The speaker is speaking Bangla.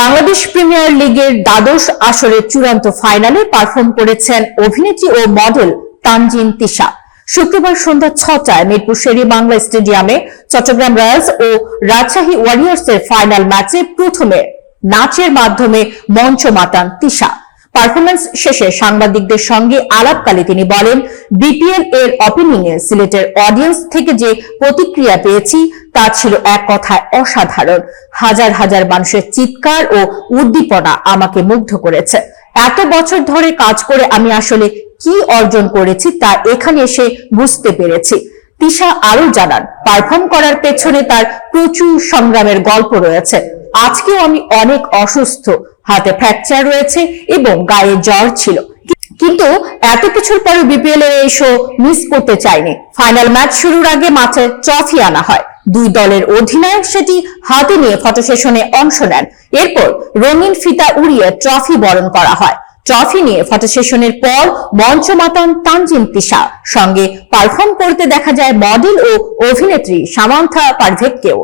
বাংলাদেশ প্রিমিয়ার লিগের দ্বাদশ আসরের চূড়ান্ত ফাইনালে পারফর্ম করেছেন অভিনেত্রী ও মডেল তানজিন তিশা। শুক্রবার সন্ধ্যা 6টায় মিরপুর শের-ই-বাংলা স্টেডিয়ামে চট্টগ্রাম রয়্যালস ও রাজশাহী ওয়ারিয়র্সের ফাইনাল ম্যাচে প্রথমে নাচের মাধ্যমে মঞ্চ মাতান তিশা। পারফরম্যান্স শেষে সাংবাদিকদের সঙ্গে আলাপকালে তিনি বলেন, বিপিএল এর ওপেনিংয়ে সিলেটের অডিয়েন্স থেকে যে প্রতিক্রিয়া পেয়েছি তা ছিল এক কথায় অসাধারণ। হাজার হাজার মানুষের চিৎকার ও উদ্দীপনা আমাকে মুগ্ধ করেছে। এত বছর ধরে কাজ করে আমি আসলে কি অর্জন করেছি তা এখানে এসে বুঝতে পেরেছি। তিশা আরো জানান, পারফর্ম করার পেছনে তার প্রচুর সংগ্রামের গল্প রয়েছে। আজকেও আমি অনেক অসুস্থ, হাতে ফ্র্যাকচার রয়েছে এবং গায়ে জ্বর ছিল, কিন্তু এত কিছুর পরে বিপিএল এর এই শো মিস করতে চাইনি। ফাইনাল ম্যাচ শুরুর আগে মাঠে ট্রফি আনা হয়। দুই দলের অধিনায়ক সেটি হাতে নিয়ে ফটো সেশনে অংশ নেন। এরপর রঙিন ফিতা উড়িয়ে ট্রফি বরণ করা হয়। ট্রফি নিয়ে ফটো সেশনের পর মঞ্চ মাতান তানজিন তিশা। সঙ্গে পারফর্ম করতে দেখা যায় মডেল ও অভিনেত্রী সামান্থা পারভেজকেও।